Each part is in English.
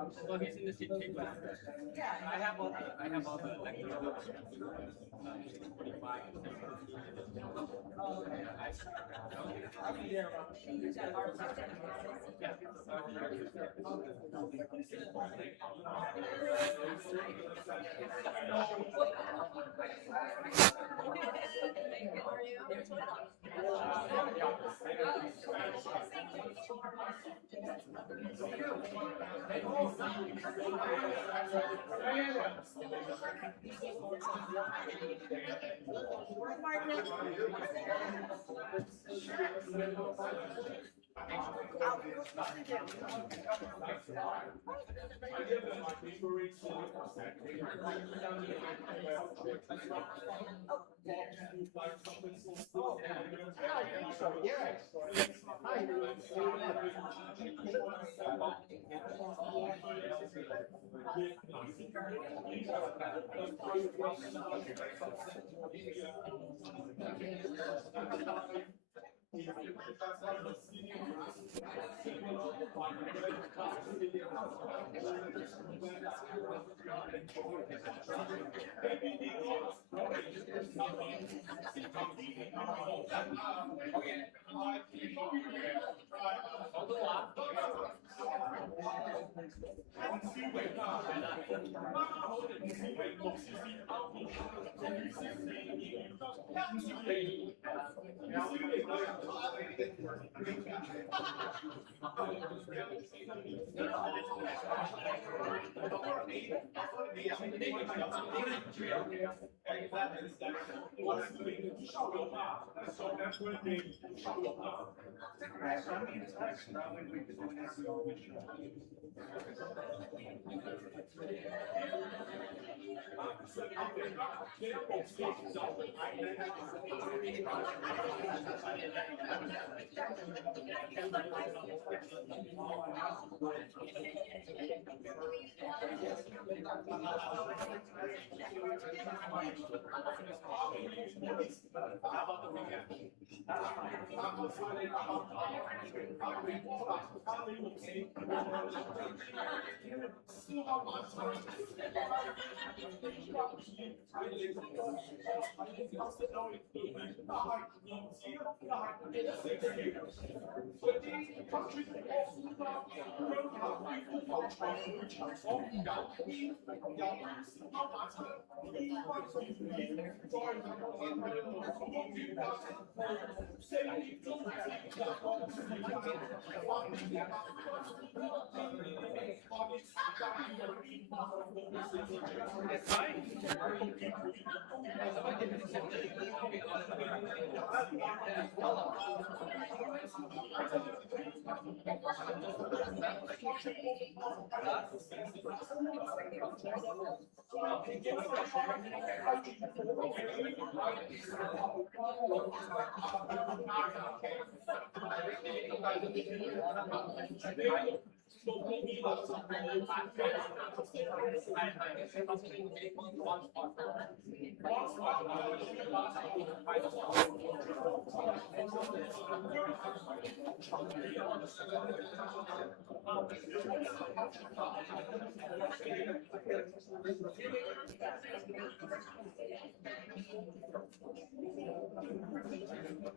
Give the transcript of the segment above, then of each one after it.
Well, he's in the city, but I have all the like the other 45 and 70. I'll be there about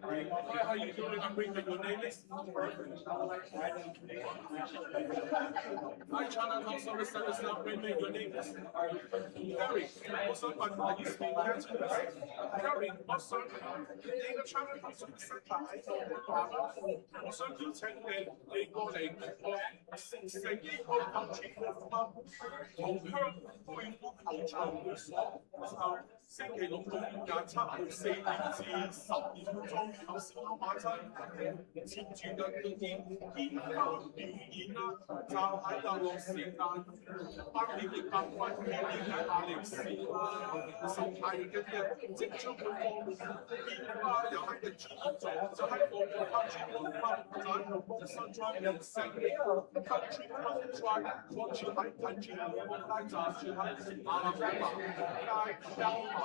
Hi, how you doing? I'm bringing your name is. Hi, China Consumer Service. I'm bringing your name is. Harry, also, are you speaking Cantonese? Harry, also, the name of China Consumer Service. I想邀請你過嚟成呢個投注同鄉會球場會所，就星期六6月27號4點至10點鐘，有小偷晚餐接住嘅嗰啲煙花表演啦，就喺遊樂時間8點8分表演喺亞歷士啦，生態嘅啲即將會放煙花，又喺個主角做，就喺個country club 就sunshine 又成country club drive， 我住喺近住我街站住喺亞拉巴馬街優華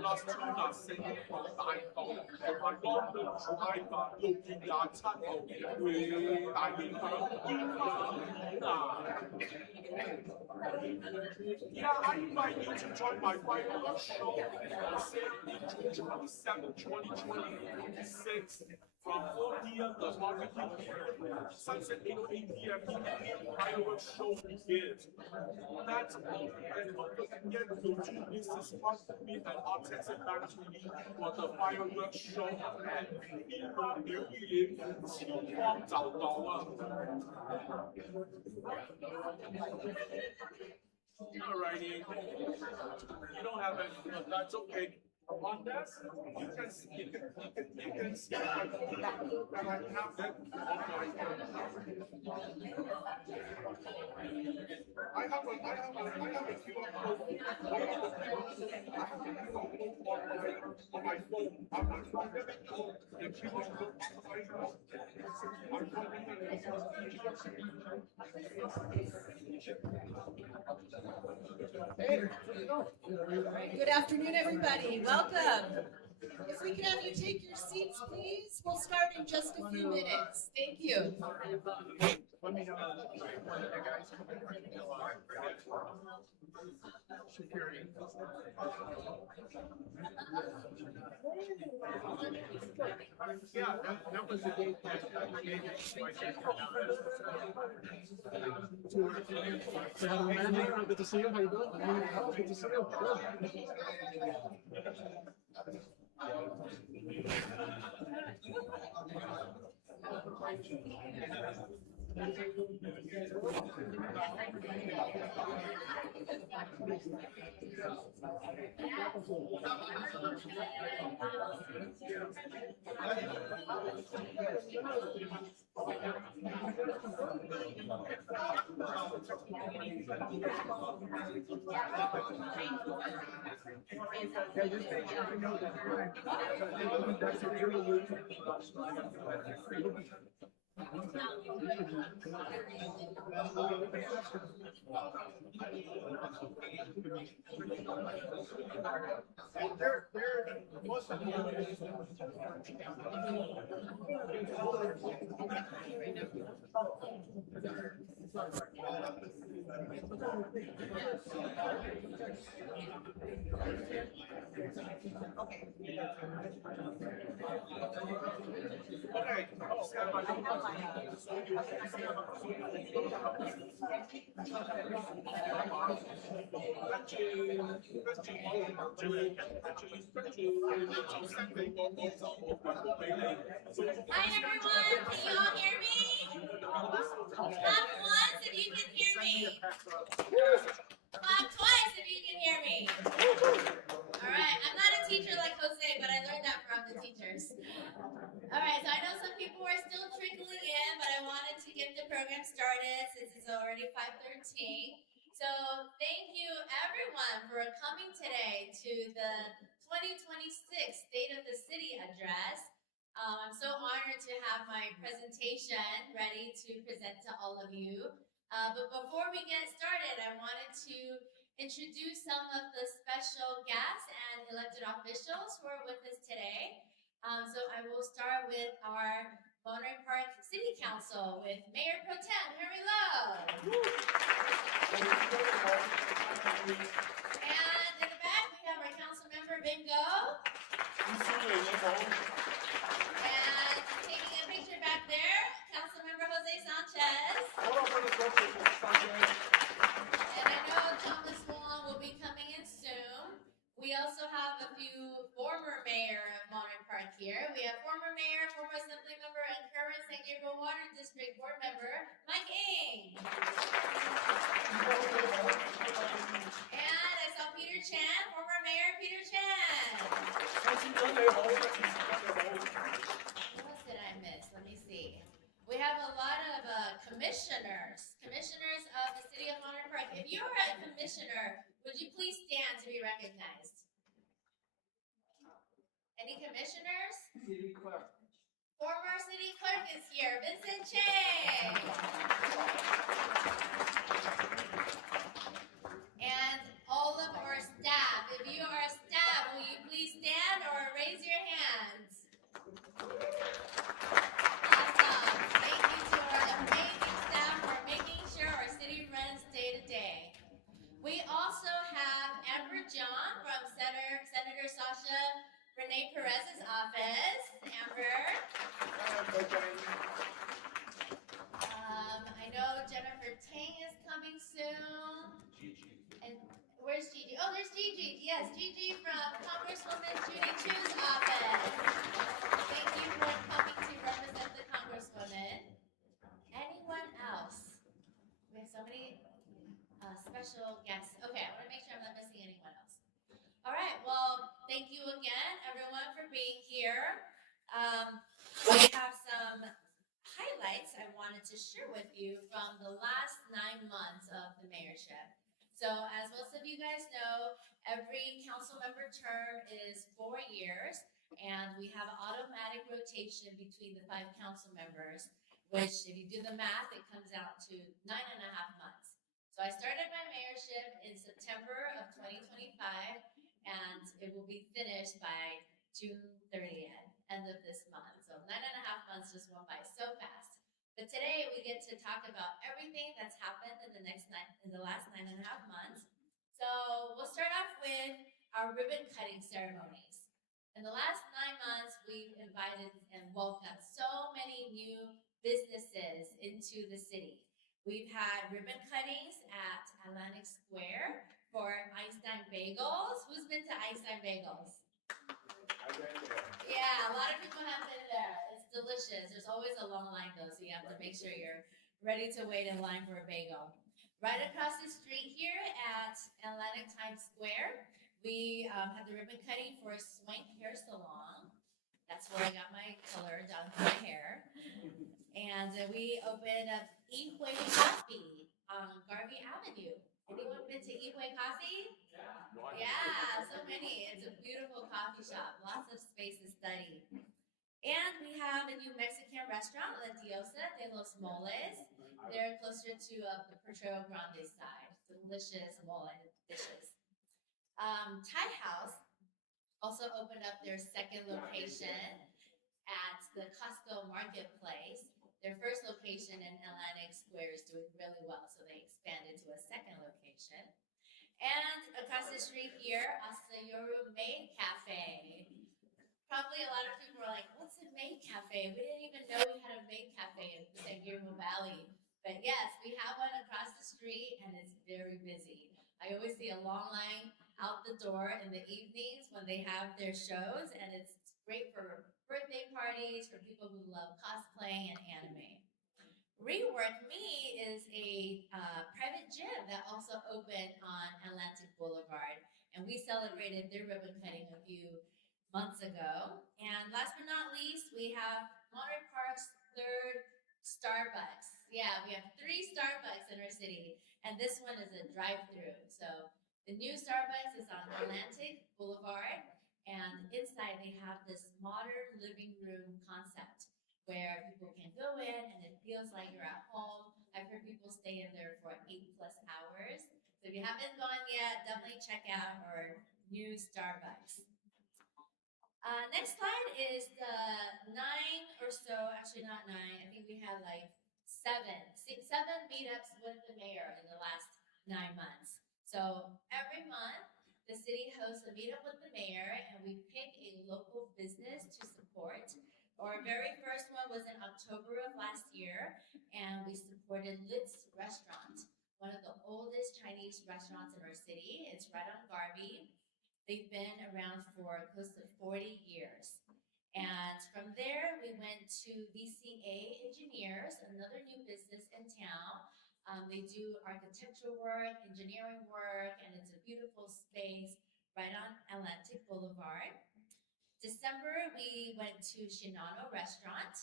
Las Tunas 聖堂大道，同埋江門 drive 6月27號會大影響煙花啊！ Yeah, I invite you to join my fireworks show on sale in June 27, 2026 from 4 p.m. The barbecue here, sunset 8:08 p.m. Fireworks show begins. That's all, and don't forget to do Mrs. Possibly and authentic back to me for the fireworks show and 乒乓刘玉莹情况找到了。Alrighty, you don't have any, but that's okay. On this, you can see my phone number that I have it on my phone. I have a QR code. I have a QR code on my phone. I'm not going to know the QR code on my phone. I'm going Good afternoon, everybody. Welcome. If we can have you take your seats, please, we'll start in just a few minutes. Thank you. Let me know when the guys come in. Security. Yeah, that was the date that I gave you. Good to see you. How you doing? Good to see you. Hi everyone, can you all hear me? Clap once if you can hear me. Clap twice if you can hear me. Alright, I'm not a teacher like Jose, but I learned that from the teachers. Alright, so I know some people are still trickling in, but I wanted to get the program started since it's already 5:13. So thank you everyone for coming today to the 2026 State of the City address. I'm so honored to have my presentation ready to present to all of you. But before we get started, I wanted to introduce some of the special guests and elected officials who are with us today. So I will start with our Monterey Park City Council with Mayor Pro Tem Henry Lowe. And in the back, we have our council member Bingo. And taking a picture back there, council member Jose Sanchez. And I know Thomas Wong will be coming in soon. We also have a few former mayor of Monterey Park here. We have former mayor, former assembly member, and current San Gabriel Water District board member, Mike Ng. And I saw Peter Chan, former mayor Peter Chan. What else did I miss? Let me see. We have a lot of commissioners of the city of Monterey Park. If you're a commissioner, would you please stand to be recognized? Any commissioners? City clerk. Former city clerk is here, Vincent Chang. And all of our staff. If you are a staff, will you please stand or raise your hands? Awesome. Thank you to our amazing staff for making sure our city runs day to day. We Renee Perez's office. Amber. I know Jennifer Tang is coming soon. And where's Gigi? Oh, there's Gigi. Yes, Gigi from Congresswoman Judy Chu's office. Thank you for coming to represent the Congresswoman. Anyone else? We have so many special guests. Okay, I want to make sure I'm not missing anyone else. All right, well, thank you again, everyone, for being here. We have some highlights I wanted to share with you from the last 9 months of the mayorship. So as most of you guys know, every council member term is 4 years, and we have automatic rotation between the 5 council members, which if you do the math, it comes out to 9.5 months. So I started my mayorship in September of 2025, and it will be finished by June 30th, end of this month. So 9.5 months just went by so fast. But today we get to talk about everything that's happened in the last 9.5 months. So we'll start off with our ribbon cutting ceremonies. In the last 9 months, we've invited and welcomed so many new businesses into the city. We've had ribbon cuttings at Atlantic Square for Einstein Bagels. Who's been to Einstein Bagels? Yeah, a lot of people have been there. It's delicious. There's always a long line though, so you have to make sure you're ready to wait in line for a bagel. Right across the street here at Atlantic Times Square, we had the ribbon cutting for Swank Hair Salon. That's where I got my color done for my hair. And we opened up Ihue Coffee on Garvey Avenue. Anyone been to Ihue Coffee? Yeah, so many. It's a beautiful coffee shop, lots of space to study. And we have a new Mexican restaurant, La Diosa de los Moles. They're closer to the Potrero Grande side. Delicious mole dishes. Thai House also opened up their second location at the Costco Marketplace. Their first location in Atlantic Square is doing really well, so they expanded to a second location. And across the street here, Asayoru Maid Cafe. Probably a lot of people are like, what's a maid cafe? We didn't even know we had a maid cafe in San Guillermo Valley. But yes, we have one across the street and it's very busy. I always see a long line out the door in the evenings when they have their shows, and it's great for birthday parties, for people who love cosplaying and anime. Rework Me is a private gym that also opened on Atlantic Boulevard, and we celebrated their ribbon cutting a few months ago. And last but not least, we have Monterey Park's third Starbucks. Yeah, we have 3 Starbucks in our city, and this one is a drive-through. So the new Starbucks is on Atlantic Boulevard, and inside they have this modern living room concept where people can go in and it feels like you're at home. I've heard people stay in there for 8+ hours. So if you haven't gone yet, definitely check out our new Starbucks. Next slide is the 9 or so, actually not 9, I think we had like 7 meetups with the mayor in the last 9 months. So every month, the city hosts a meetup with the mayor and we pick a local business to support. Our very first one was in October of last year, and we supported Lit's Restaurant, one of the oldest Chinese restaurants in our city. It's right on Garvey. They've been around for close to 40 years. And from there, we went to VCA Engineers, another new business in town. They do architectural work, engineering work, and it's a beautiful space right on Atlantic Boulevard. December, we went to Shinano Restaurant.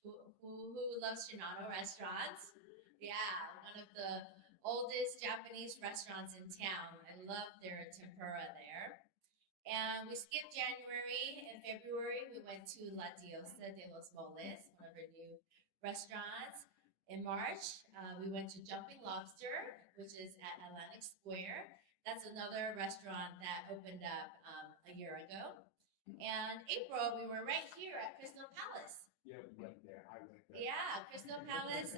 Who loves Shinano Restaurants? Yeah, one of the oldest Japanese restaurants in town. I love their tempura there. And we skipped January. In February, we went to La Diosa de los Moles, one of our new restaurants. In March, we went to Jumping Lobster, which is at Atlantic Square. That's another restaurant that opened up a year ago. And April, we were right here at Crystal Palace. Yeah, we went there. I went there. Yeah, Crystal Palace,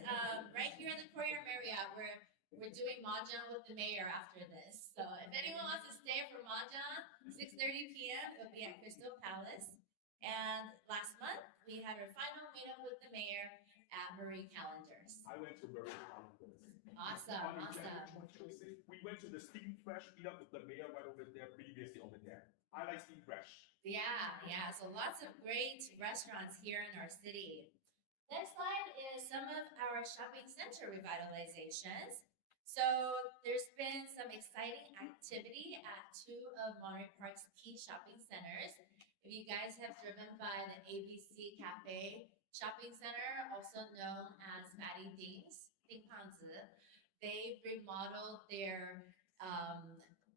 right here in the Courier Marriott, where we're doing mahjong with the mayor after this. So if anyone wants to stay for mahjong, 6:30 p.m. It'll be at Crystal Palace. And last month we had our final meetup with the mayor at Marie Callender's. I went to Monterey. On Awesome. January 26th, we went to the Steam Fresh meetup with the mayor right over there previously over there. I like Steam Fresh. Yeah. So lots of great restaurants here in our city. Next slide is some of our shopping center revitalizations. So there's been some exciting activity at two of Monterey Park's key shopping centers. If you guys have driven by the ABC Cafe Shopping Center, also known as Matty Ding's, Ding Pangzi, they remodeled their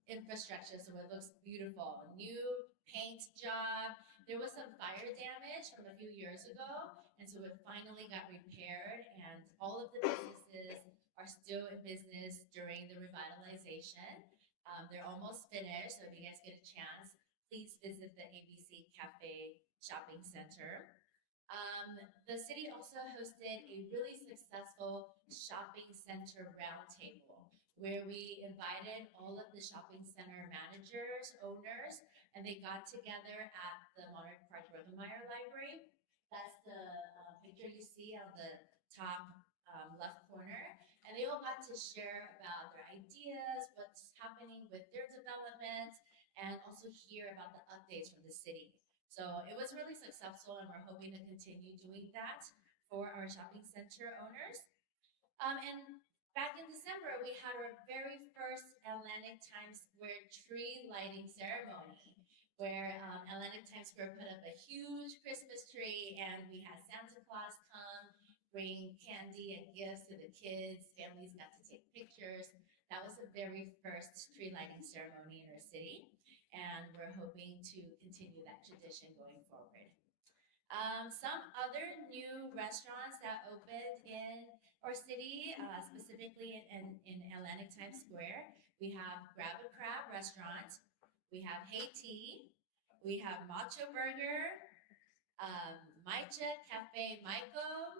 infrastructure so it looks beautiful. New paint job. There was some fire damage from a few years ago, and so it finally got repaired, and all of the businesses are still in business during the revitalization. They're almost finished, so if you guys get a chance, please visit the ABC Cafe Shopping Center. The city also hosted a really successful shopping center roundtable where we invited all of the shopping center managers, owners, and they got together at the Monterey Park Rothenmeier Library. That's the picture you see on the top left corner. And they all got to share about their ideas, what's happening with their development, and also hear about the updates from the city. So it was really successful, and we're hoping to continue doing that for our shopping center owners. And back in December, we had our very first Atlantic Times Square tree lighting ceremony, where Atlantic Times Square put up a huge Christmas tree, and we had Santa Claus come, bring candy and gifts to the kids. Families got to take pictures. That was the very first tree lighting ceremony in our city, and we're hoping to continue that tradition going forward. Some other new restaurants that opened in our city, specifically in Atlantic Times Square, we have Grab a Crab Restaurant, we have Haiti, we have Macho Burger, Maicha Cafe Maiko,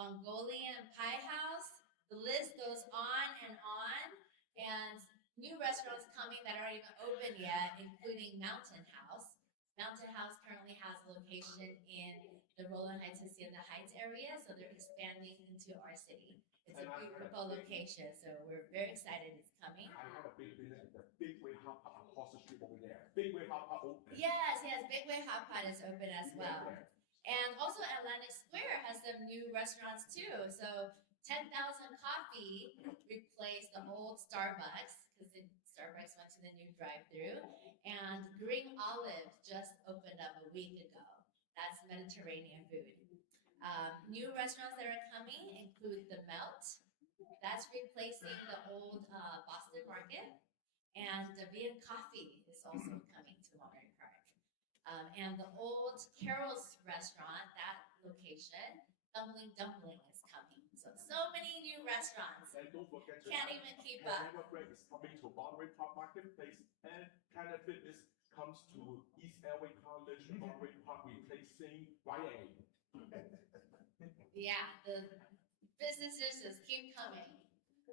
Mongolian Pie House. The list goes on, and new restaurants coming that aren't even open yet, including Mountain House. Mountain House currently has a location in the Roland Heights, Hacienda Heights area, so they're expanding into our city. It's a beautiful location, so we're very excited it's coming. I had a big visit at the Big Way Hot Pot across the street over there. Big Way Hot Pot open. Yes, Big Way Hot Pot is open as well. And also Atlantic Square has some new restaurants too. So 10,000 Coffee replaced the old Starbucks because Starbucks went to the new drive-thru, and Green Olive just opened up a week ago. That's Mediterranean food. New restaurants that are coming include The Melt. That's replacing the old Boston Market, and Davian Coffee is also coming to Monterey Park. And the old Carol's restaurant, that location, Dumpling is coming. So many new restaurants. And don't forget to Can't even keep up. Canada Bread is coming to Monterey Park Marketplace, and Canada Fitness comes to East Elway College, Monterey Park, replacing YA. Yeah, the businesses just keep coming.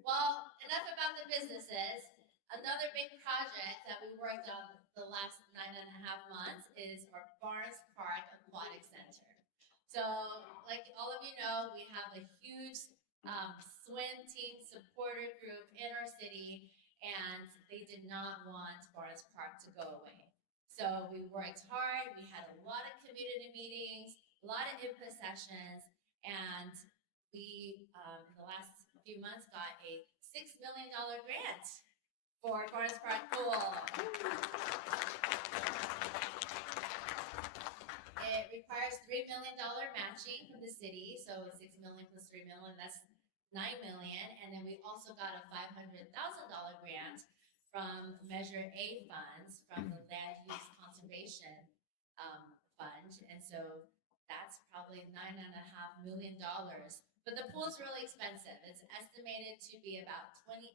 Well, enough about the businesses. Another big project that we worked on the last 9.5 months is our Barnes Park Aquatic Center. So, like all of you know, we have a huge swim team supporter group in our city, and they did not want Barnes Park to go away. So we worked hard. We had a lot of community meetings, a lot of input sessions, and we, in the last few months, got a $6 million grant for Barnes Park Pool. It requires $3 million matching from the city, so $6 million plus $3 million, that's $9 million. And then we also got a $500,000 grant from Measure A funds from the Land Use Conservation Fund, and so that's probably $9.5 million. But the pool is really expensive. It's estimated to be about $28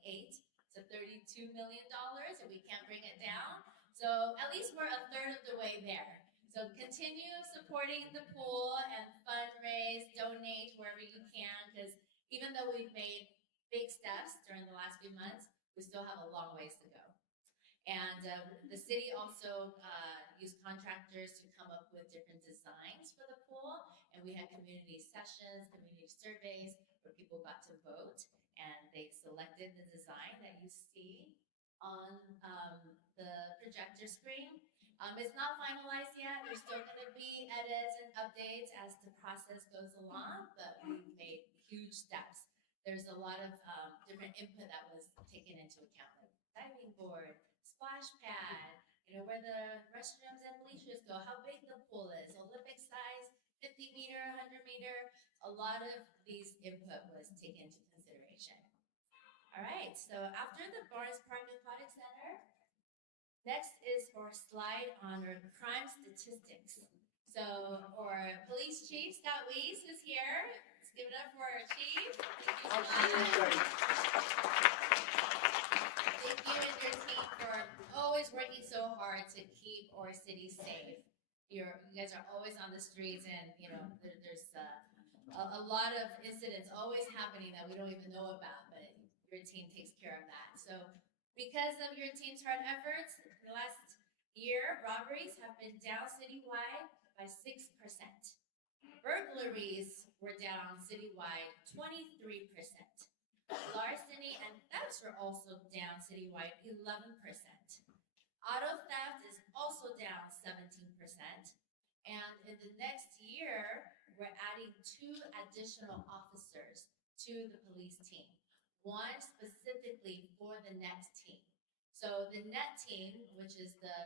to $32 million, and we can't bring it down. So at least we're a third of the way there. So continue supporting the pool and fundraise, donate wherever you can, because even though we've made big steps during the last few months. We still have a long ways to go. And the city also used contractors to come up with different designs for the pool. And we had community sessions, community surveys where people got to vote. And they selected the design that you see on the projector screen. It's not finalized yet. There's still going to be edits and updates as the process goes along, but we made huge steps. There's a lot of different input that was taken into account, like diving board, splash pad, where the restrooms and bleachers go, how big the pool is, Olympic size, 50 meter, 100 meter. A lot of these input was taken into consideration. All right, so after the Barnes Park Aquatic Center, next is our slide on our crime statistics. So our police chief, Scott Weiss, is here. Let's give it up for our chief. Thank you and your team for always working so hard to keep our city safe. You guys are always on the streets, and there's a lot of incidents always happening that we don't even know about, but your team takes care of that. So because of your team's hard efforts, the last year, robberies have been down citywide by 6%. Burglaries were down citywide 23%. Larceny and thefts were also down citywide 11%. Auto theft is also down 17%. And in the next year, we're adding 2 additional officers to the police team, one specifically for the NET team. So the NET team, which is the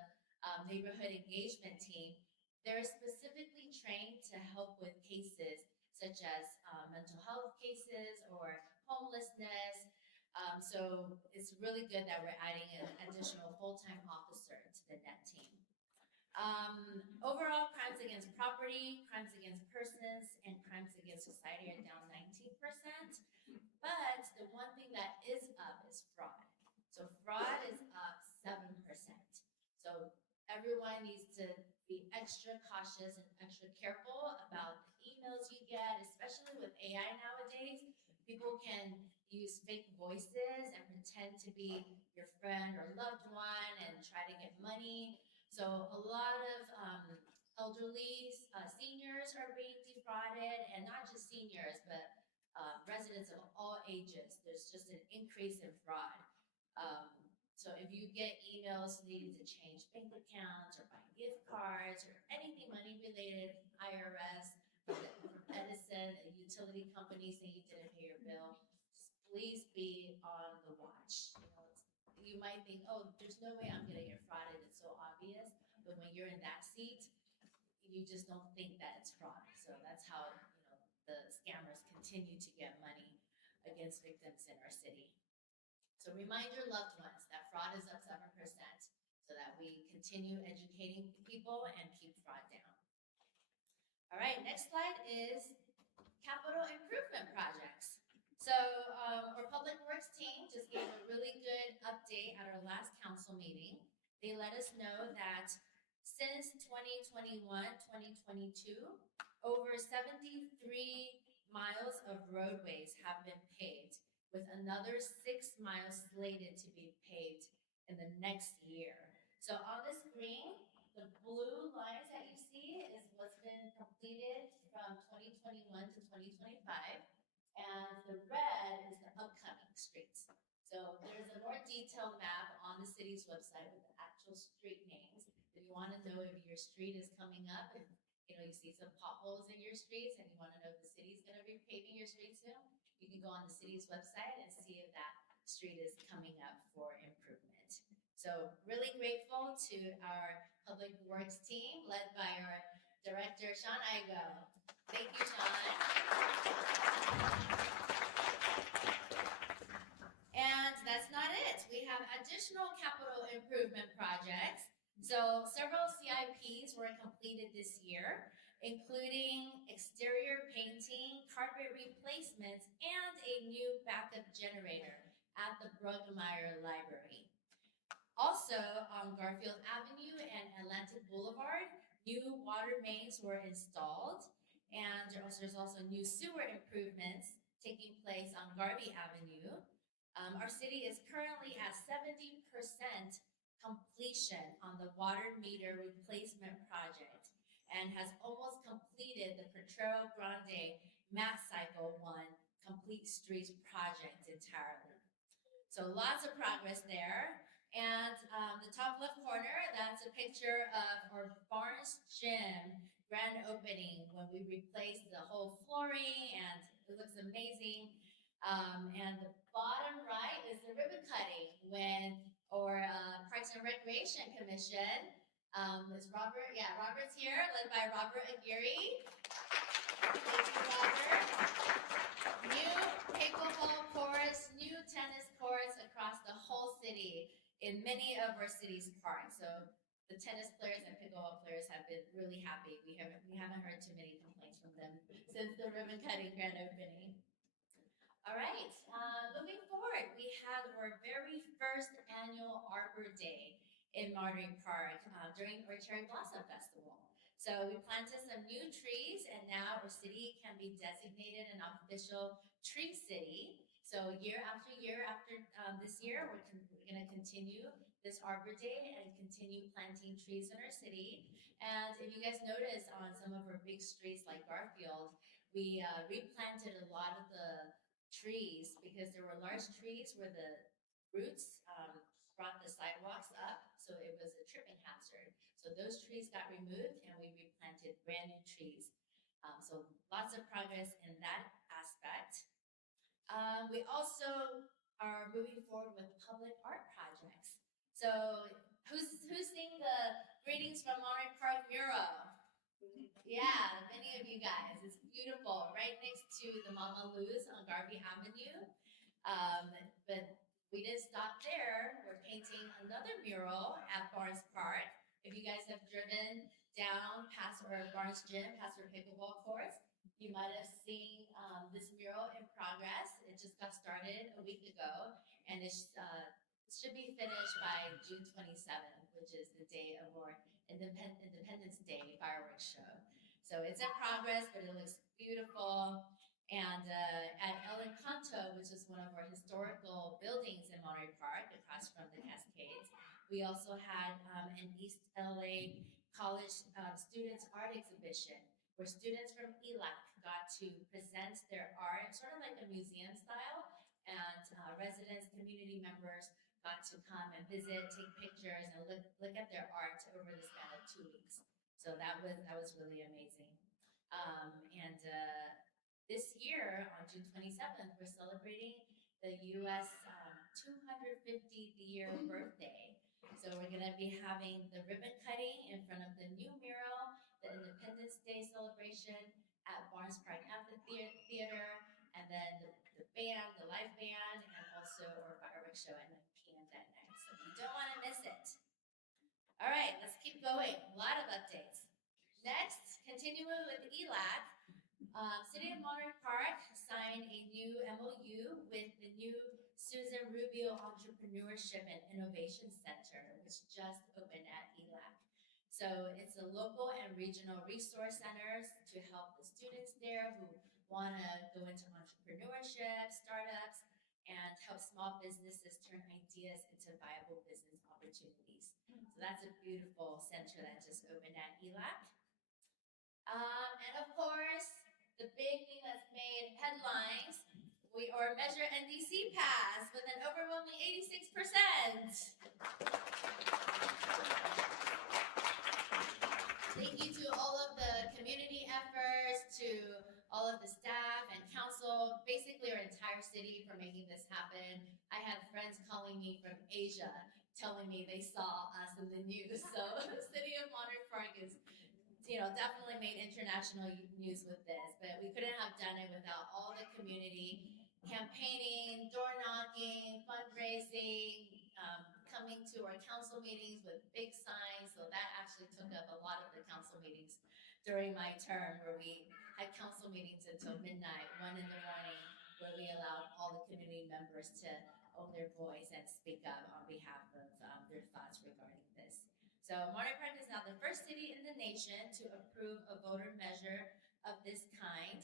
neighborhood engagement team, they're specifically trained to help with cases such as mental health cases or homelessness. So it's really good that we're adding an additional full-time officer to the NET team. Overall, crimes against property, crimes against persons, and crimes against society are down 19%. But the one thing that is up is fraud. So fraud is up 7%. So everyone needs to be extra cautious and extra careful about the emails you get, especially with AI nowadays. People can use fake voices and pretend to be your friend or loved one and try to get money. So a lot of elderly seniors are being defrauded, and not just seniors, but residents of all ages. There's just an increase in fraud. So if you get emails needing to change bank accounts or buy gift cards or anything money related, IRS, Edison, utility companies saying you didn't pay your bill, just please be on the watch. You might think, oh, there's no way I'm gonna get frauded, it's so obvious. But when you're in that seat, you just don't think that it's fraud. So that's how the scammers continue to get money against victims in our city. So remind your loved ones that fraud is up 7% so that we continue educating people and keep fraud down. All right, next slide is capital improvement projects. So our Public Works team just gave a really good update at our last council meeting. They let us know that since 2021-2022, over 73 miles of roadways have been paved, with another 6 miles slated to be paved in the next year. So on the screen, the blue lines that you see is what's been completed from 2021 to 2025, and the red is the upcoming streets. So there's a more detailed map on the city's website with the actual street names. If you want to know if your street is coming up, and you see some potholes in your streets and you want to know if the city's going to be paving your street soon, you can go on the city's website and see if that street is coming up for improvement. So really grateful to our Public Works team led by our director, Sean Igo. Thank you, Sean. And that's not it. We have additional capital improvement projects. So several CIPs were completed this year, including exterior painting, carpet replacements, and a new backup generator at the Bruggemeyer Library. Also, on Garfield Avenue and Atlantic Boulevard, new water mains were installed, and there's also new sewer improvements taking place on Garvey Avenue. Our city is currently at 70% completion on the water meter replacement project and has almost completed the Potrero Grande Mass Cycle 1 Complete Streets project entirely. So lots of progress there. And the top left corner, that's a picture of our Barnes Gym grand opening when we replaced the whole flooring, and it looks amazing. And the bottom right is the ribbon cutting when our Parks and Recreation Commission is Robert. Yeah, Robert's here, led by Robert Aguirre. Thank you, Robert. New pickleball courts, new tennis courts across the whole city in many of our city's parks. So the tennis players and pickleball players have been really happy. We haven't heard too many complaints from them since the ribbon cutting grand opening. All right, moving forward, we had our very first annual Arbor Day in Monterey Park during our Cherry Blossom Festival. So we planted some new trees, and now our city can be designated an official tree city. So year after this year, we're going to continue this Arbor Day and continue planting trees in our city. And if you guys notice on some of our big streets like Garfield, we replanted a lot of the trees because there were large trees where the roots brought the sidewalks up, so it was a tripping hazard. So those trees got removed and we replanted brand new trees. So lots of progress in that aspect. We also are moving forward with public art projects. So who's seen the Greetings from Monterey Park mural? Yeah, many of you guys. It's beautiful, right next to the Mama Lou's on Garvey Avenue. But we didn't stop there. We're painting another mural at Barnes Park. If you guys have driven down past our Barnes Gym, past our pickleball courts, you might have seen this mural in progress. It just got started a week ago, and it should be finished by June 27th, which is the day of our Independence Day fireworks show. So it's in progress, but it looks beautiful. And at El Encanto, which is one of our historical buildings in Monterey Park, across from the Cascades, we also had an East LA College students art exhibition, where students from ELAC got to present their art, sort of like a museum style, and residents, community members got to come and visit, take pictures, and look at their art over the span of 2 weeks. So that was really amazing. This year, on June 27th, we're celebrating the U.S. 250th year birthday. So we're going to be having the ribbon cutting in front of the new mural, the Independence Day celebration at Barnes Park Amphitheater, and then the band, the live band, and also our fireworks show at 9 p.m. that night. So you don't want to miss it. All right, let's keep going. A lot of updates. Next, continuing with ELAC, City of Monterey Park signed a new MOU with the new Susan Rubio Entrepreneurship and Innovation Center, which just opened at ELAC. So it's a local and regional resource centers to help the students there who want to go into entrepreneurship, startups, and help small businesses turn ideas into viable business opportunities. So that's a beautiful center that just opened at ELAC. And of course, the big thing that's made headlines, our Measure NDC passed with an overwhelming 86%. Thank you to all of the community efforts, to all of the staff and council, basically our entire city for making this happen. I had friends calling me from Asia, telling me they saw us in the news. So the City of Monterey Park is definitely made international news with this, but we couldn't have done it without all the community campaigning, door knocking, fundraising, coming to our council meetings with big signs. So that actually took up a lot of the council meetings during my term, where we had council meetings until midnight, 1 in the morning, where we allowed all the community members to own their voice and speak up on behalf of their thoughts regarding this. So Monterey Park is now the first city in the nation to approve a voter measure of this kind.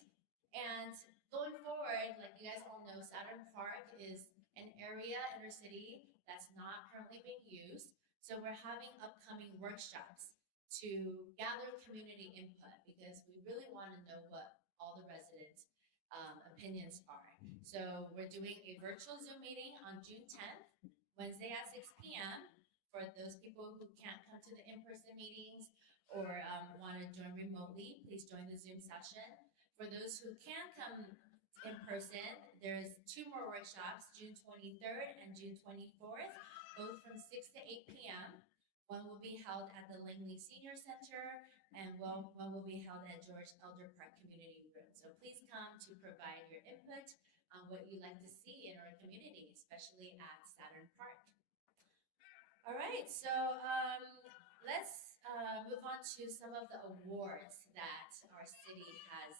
And going forward, like you guys all know, Saturn Park is an area in our city that's not currently being used. So we're having upcoming workshops to gather community input because we really want to know what all the residents' opinions are. So we're doing a virtual Zoom meeting on June 10th, Wednesday at 6 p.m. For those people who can't come to the in-person meetings or want to join remotely, please join the Zoom session. For those who can come in person, there's 2 more workshops, June 23rd and June 24th, both from 6 to 8 p.m. One will be held at the Langley Senior Center, and one will be held at George Elder Park Community Room. So please come to provide your input on what you'd like to see in our community, especially at Saturn Park. All right, so let's move on to some of the awards that our city has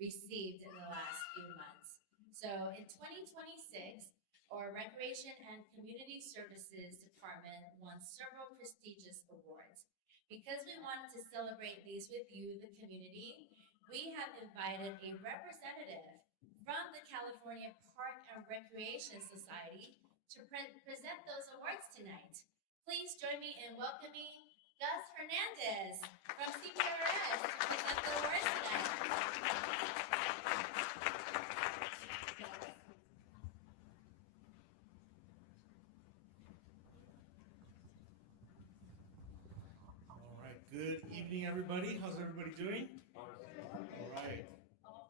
received in the last few months. So in 2026, our Recreation and Community Services Department won several prestigious awards. Because we wanted to celebrate these with you, the community, we have invited a representative from the California Park and Recreation Society to present those awards tonight. Please join me in welcoming Gus Hernandez from CPRS to present the awards tonight. All right, good evening, everybody. How's everybody doing? All right.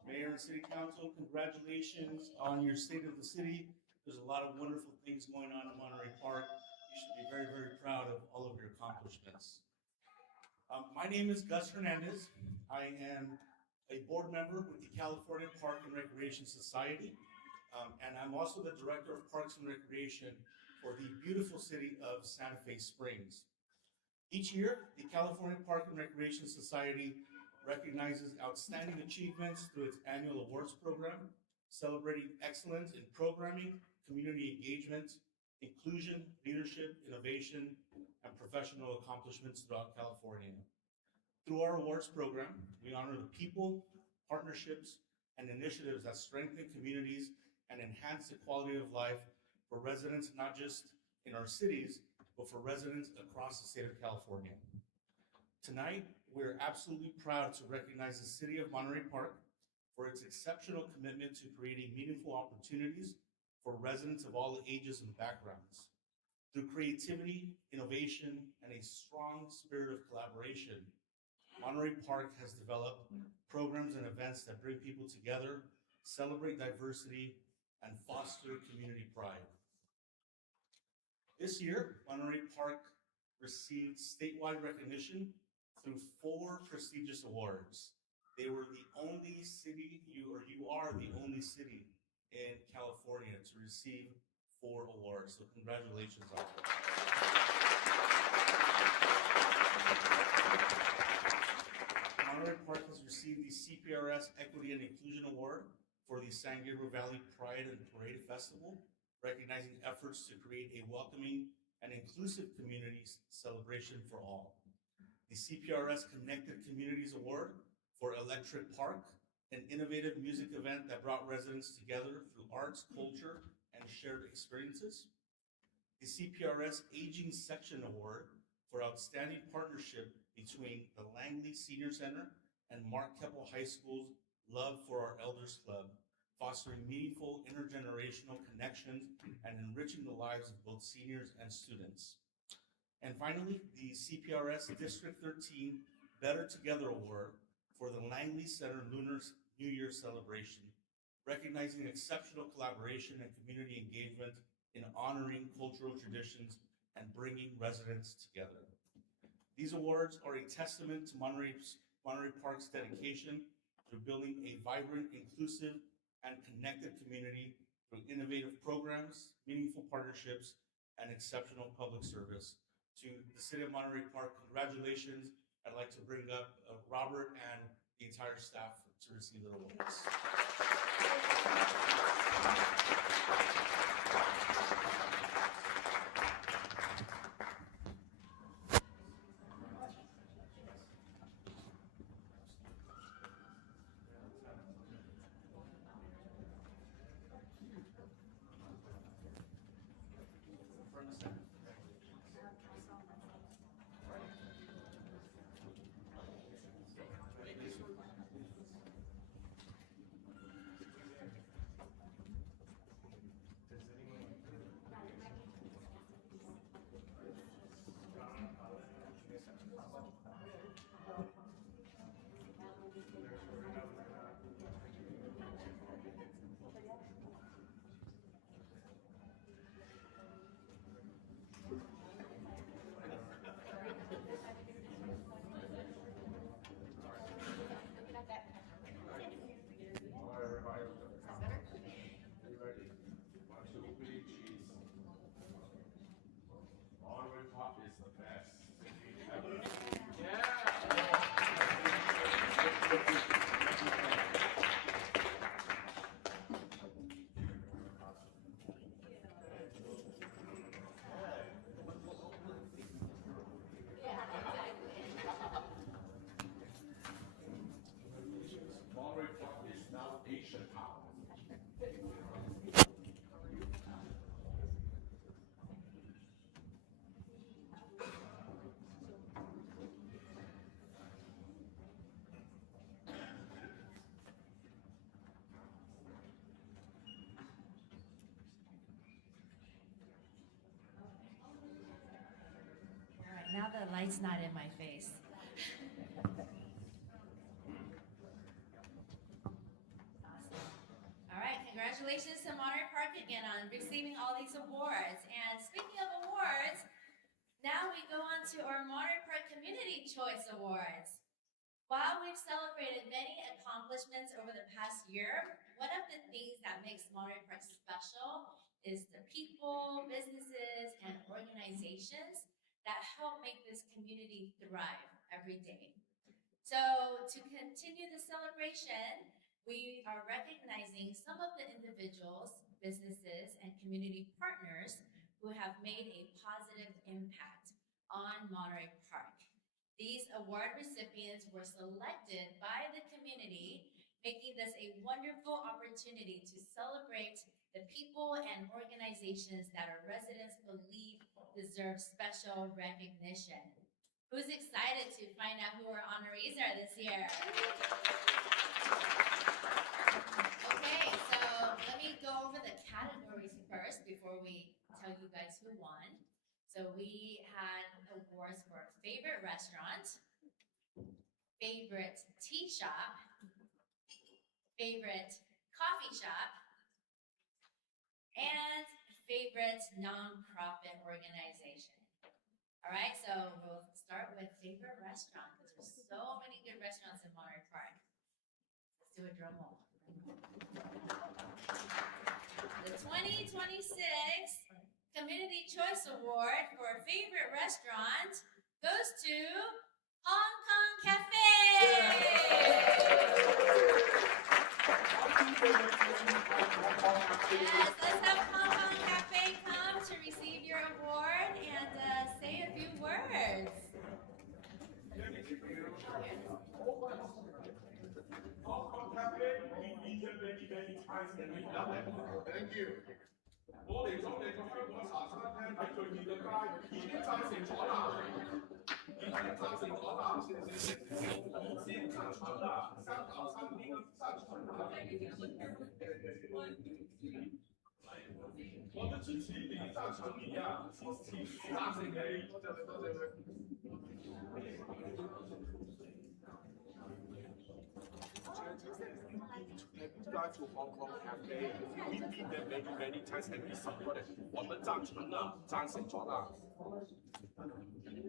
Mayor and City Council, congratulations on your State of the City. There's a lot of wonderful things going on in Monterey Park. You should be very, very proud of all of your accomplishments. My name is Gus Hernandez. I am a board member with the California Park and Recreation Society, and I'm also the Director of Parks and Recreation for the beautiful city of Santa Fe Springs. Each year, the California Park and Recreation Society recognizes outstanding achievements through its annual awards program, celebrating excellence in programming, community engagement, inclusion, leadership, innovation, and professional accomplishments throughout California. Through our awards program, we honor the people, partnerships, and initiatives that strengthen communities and enhance the quality of life for residents, not just in our cities, but for residents across the state of California. Tonight, we're absolutely proud to recognize the City of Monterey Park for its exceptional commitment to creating meaningful opportunities for residents of all ages and backgrounds. Through creativity, innovation, and a strong spirit of collaboration, Monterey Park has developed programs and events that bring people together, celebrate diversity, and foster community pride. This year, Monterey Park received statewide recognition through 4 prestigious awards. They were the only city, you are the only city in California to receive 4 awards. So congratulations on that. Monterey Park has received the CPRS Equity and Inclusion Award for the San Gabriel Valley Pride and Parade Festival, recognizing efforts to create a welcoming and inclusive community celebration for all. The CPRS Connected Communities Award for Electric Park, an innovative music event that brought residents together through arts, culture, and shared experiences. The CPRS Aging Section Award for outstanding partnership between the Langley Senior Center and Mark Keppel High School's Love for Our Elders Club, fostering meaningful intergenerational connections and enriching the lives of both seniors and students. And finally, the CPRS District 13 Better Together Award for the Langley Center Lunar New Year celebration, recognizing exceptional collaboration and community engagement in honoring cultural traditions and bringing residents together. These awards are a testament to Monterey Park's dedication to building a vibrant, inclusive, and connected community through innovative programs, meaningful partnerships, and exceptional public service. To the City of Monterey Park, congratulations. I'd like to bring up Robert and the entire staff to receive their awards. the light's not in my face. Awesome. All right, congratulations to Monterey Park again on receiving all these awards. And speaking of awards, now we go on to our Monterey Park Community Choice Awards. While we've celebrated many accomplishments over the past year, one of the things that makes Monterey Park special is the people, businesses, and organizations that help make this community thrive every day. So to continue the celebration, we are recognizing some of the individuals, businesses, and community partners who have made a positive impact on Monterey Park. These award recipients were selected by the community, making this a wonderful opportunity to celebrate the people and organizations that our residents believe deserve special recognition. Who's excited to find out who our honorees are this year? Okay, so let me go over the categories first before we tell you guys who won. So we had awards for favorite restaurant, favorite tea shop, favorite coffee shop, and favorite nonprofit organization. All right, so we'll start with favorite restaurant because there's so many good restaurants in Monterey Park. Let's do a drum roll. The 2026 Community Choice Award for favorite restaurant goes to Hong Kong Cafe. Yes, let's have Hong Kong Cafe come to receive your award and say a few words. Hong Kong Cafe, we've been here many times and we love it. Thank you. 我嚟咗你個香港茶餐廳喺對面嘅街，已經贊成咗啦，已經贊成咗啦，已經贊成啦，香港餐廳贊成啦。我都支持你贊成你啊，支持贊成你，多謝你，多謝你。Drive to Hong Kong Cafe. We've been there many times and we support it. 我們贊成啦，贊成咗啦。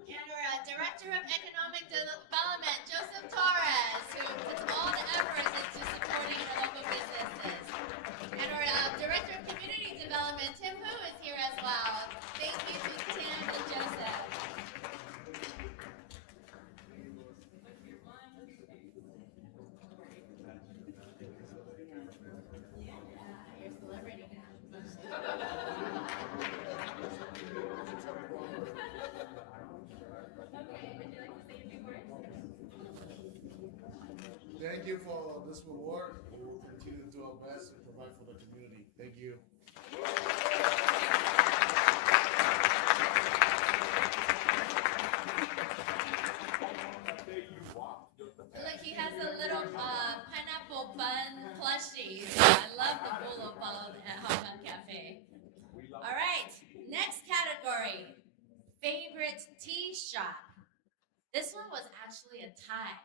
And our Director of Economic Development, Joseph Torres, who puts all the efforts into supporting our local businesses. And our Director of Community Development, Tim Hu, is here as well. Thank you to Tim and Joseph. You're a celebrity now. Thank you for this reward. We will continue to do our best and provide for the community. Thank you. Look, he has a little pineapple bun plushie. So I love the bowl of bun at Hong Kong Cafe. All right, next category, favorite tea shop. This one was actually a tie.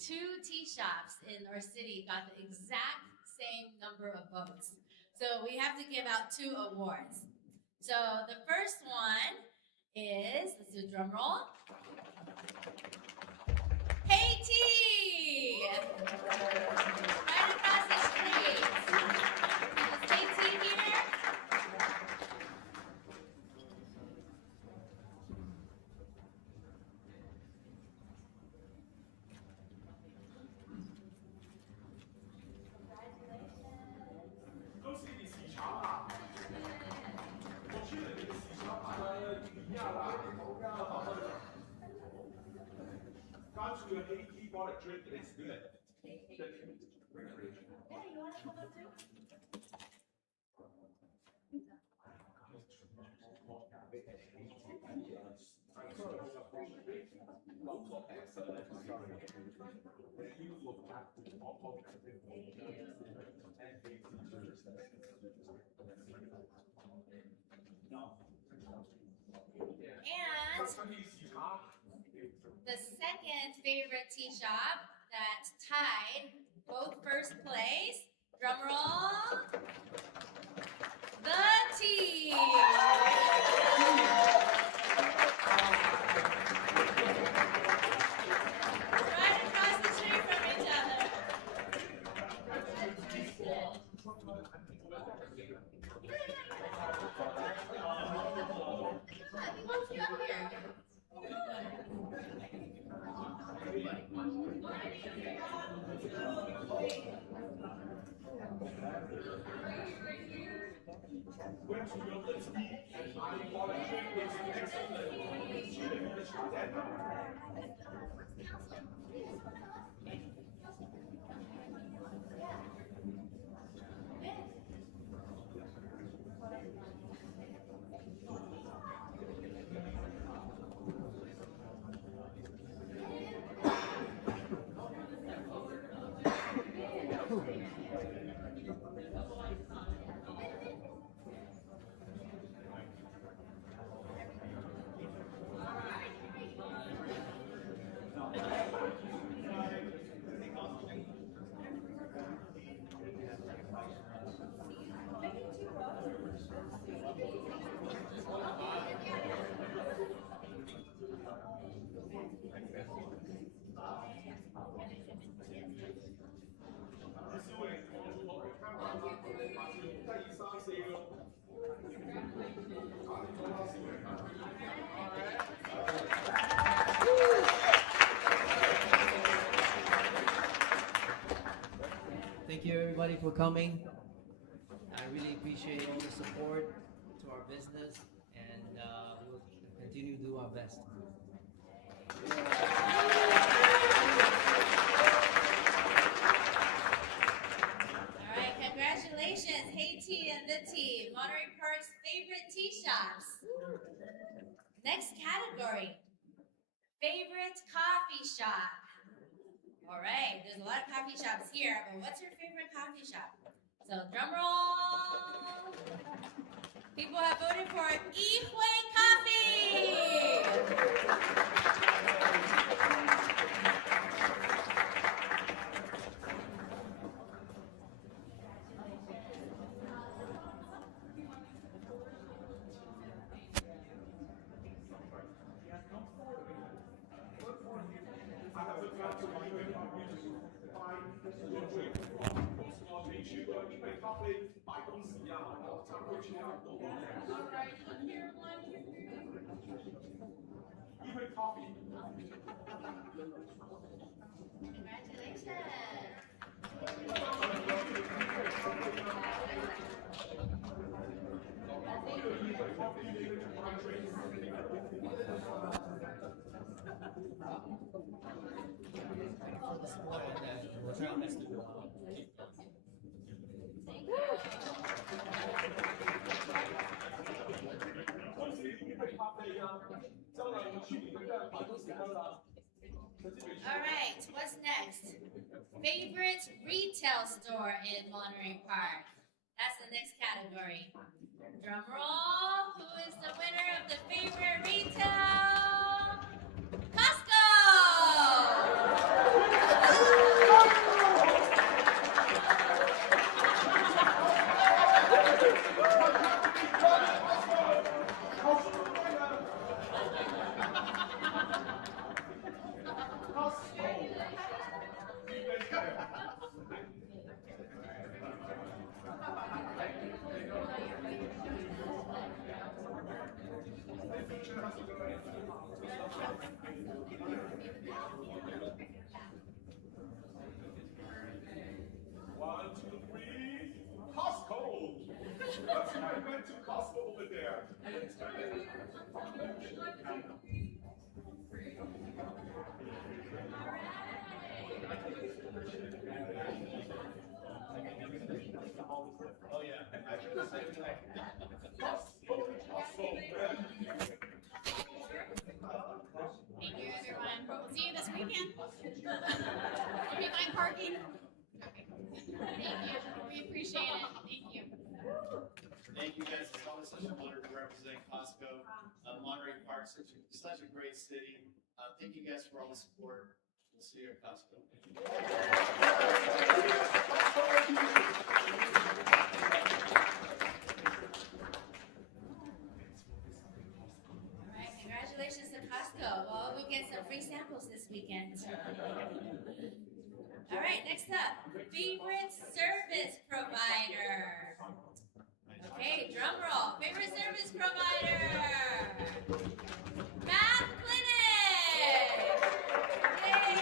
2 tea shops in our city got the exact same number of votes. So we have to give out 2 awards. So the first one is, let's do a drum roll. Hey Tea! Right across the street. Is Hey Tea here? Got you an AT, bought a drink, and it's good. Yeah, you want to come up too? And favorite tea shop that tied both first place. Drum roll. The tea. Right across the street from each other. He wants you up here. Thank you everybody for coming. I really appreciate all the support to our business, and we'll continue to do our best. All right, congratulations, Haiti and the team. Monterey Park's favorite tea shops. Next category, favorite coffee shop. All right, there's a lot of coffee shops here, but what's your favorite coffee shop? So drum roll. People have voted for Ihue Coffee. All right, what's next? Favorite retail store in Monterey Park. That's the next category. Drum roll. Who is the winner of the favorite retail? Costco! One, two, three. Costco. What's my went to Costco over there? Oh, yeah. I feel the same thing. Costco, Costco. Thank you, everyone. We'll see you this weekend. Will you find parking? Okay. Thank you. We appreciate it. Thank you. Thank you guys. It's always such an honor to represent Costco. Monterey Park, such a great city. Thank you guys for all the support. See you, Pastor. All right, congratulations to Costco. Well, we'll get some free samples this weekend. All right, next up, favorite service provider. Okay, drum roll. Favorite service provider. Math Clinic. Yay!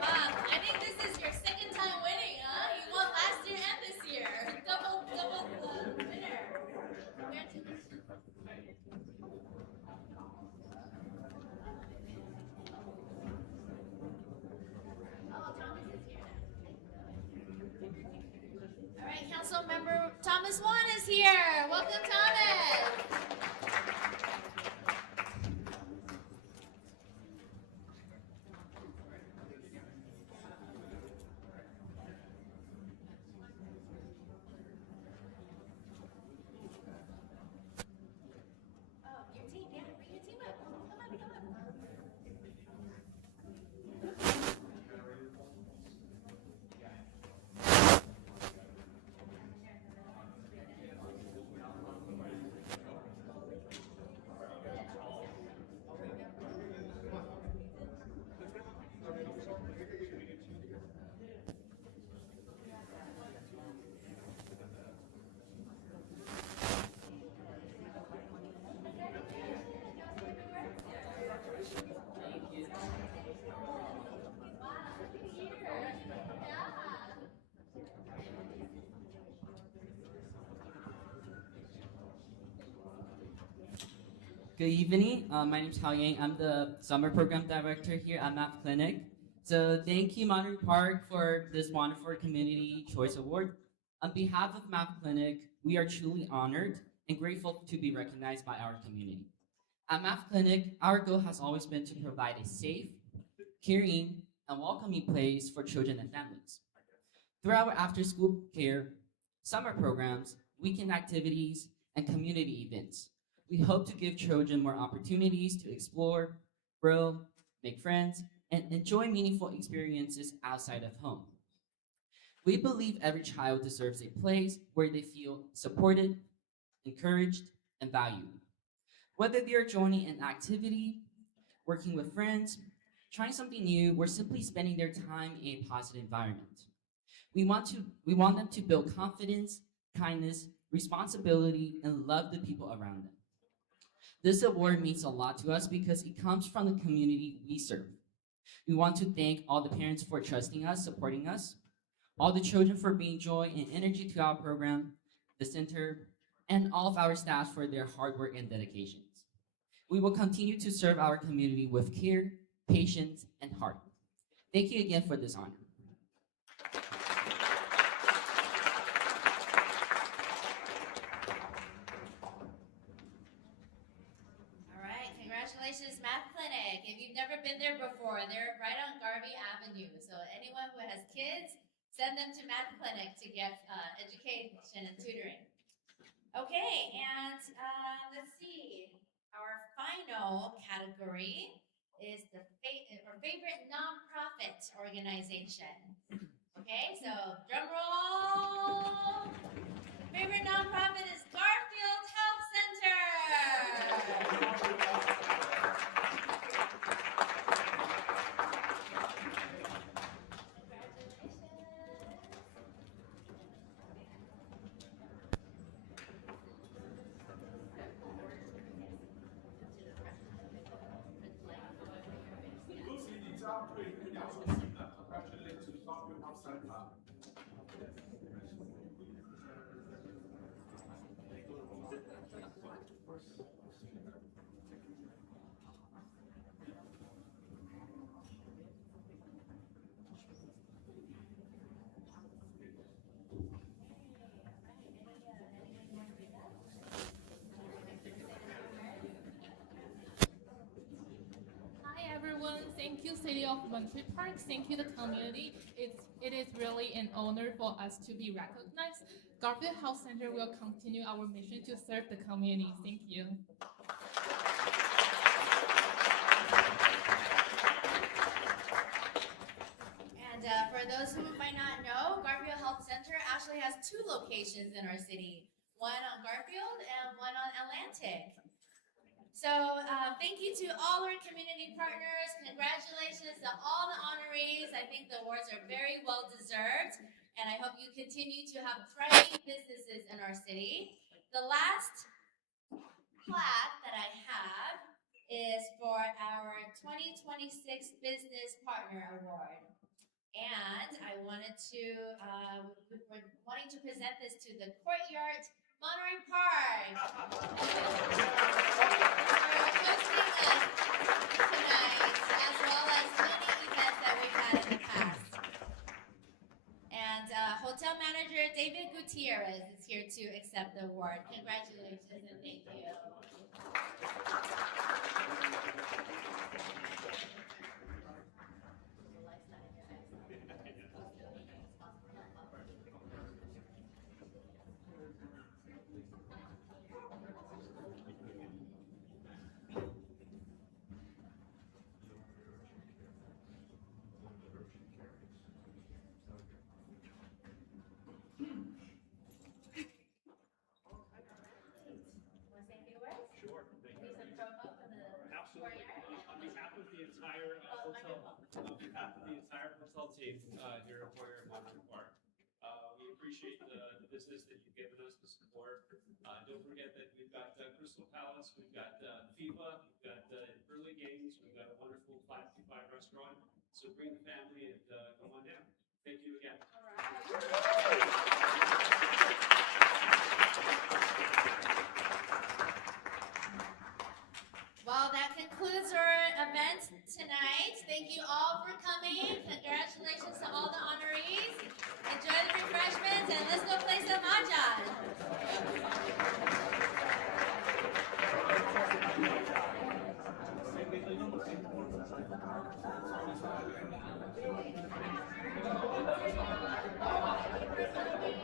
Wow, I think this is your second time winning, huh? You won last year and this year. Double winner. Congratulations. Oh, Thomas is here now. All right, Council Member Thomas Wan is here. Welcome, Thomas. Oh, your team, yeah, bring your team up. Come on, come on. Good evening. My name is Hao Yang. I'm the summer program director here at Math Clinic. So thank you, Monterey Park, for this wonderful Community Choice Award. On behalf of Math Clinic, we are truly honored and grateful to be recognized by our community. At Math Clinic, our goal has always been to provide a safe, caring, and welcoming place for children and families. Through our after-school care, summer programs, weekend activities, and community events, we hope to give children more opportunities to explore, grow, make friends, and enjoy meaningful experiences outside of home. We believe every child deserves a place where they feel supported, encouraged, and valued. Whether they are joining an activity, working with friends, trying something new, or simply spending their time in a positive environment. We want them to build confidence, kindness, responsibility, and love the people around them. This award means a lot to us because it comes from the community we serve. We want to thank all the parents for trusting us, supporting us, all the children for bringing joy and energy to our program, the center, and all of our staff for their hard work and dedications. We will continue to serve our community with care, patience, and heart. Thank you again for this honor. All right, congratulations, Math Clinic. If you've never been there before, they're right on Garvey Avenue. So anyone who has kids, send them to Math Clinic to get education and tutoring. Okay, and let's see. Our final category is the favorite nonprofit organization. Okay, so drum roll. Favorite nonprofit is Garfield Health Center. Lucy，你这样对你要说新的 ，congratulate to Garfield Health Center。Hi everyone, thank you City of Monterey Park, thank you the community. It is really an honor for us to be recognized. Garfield Health Center will continue our mission to serve the community. Thank you. those who might not know, Garfield Health Center actually has 2 locations in our city, one on Garfield and one on Atlantic. So thank you to all our community partners. Congratulations to all the honorees. I think the awards are very well deserved, and I hope you continue to have thriving businesses in our city. The last plaque that I have is for our 2026 Business Partner Award. And I wanted to, we're wanting to present this to the Courtyard Monterey Park. For hosting us tonight, as well as many events that we've had in the past. And Hotel Manager David Gutierrez is here to accept the award. Congratulations and thank you. On behalf of the entire hotel team here at Warrior Monterey Park, we appreciate the business that you've given us, the support. Don't forget that we've got Crystal Palace, we've got FIFA, we've got early games, we've got a wonderful classified restaurant. So bring the family and come on down. Thank you again. Well, that concludes our event tonight. Thank you all for coming. Congratulations to all the honorees. Enjoy the refreshments and let's go play some mahjong.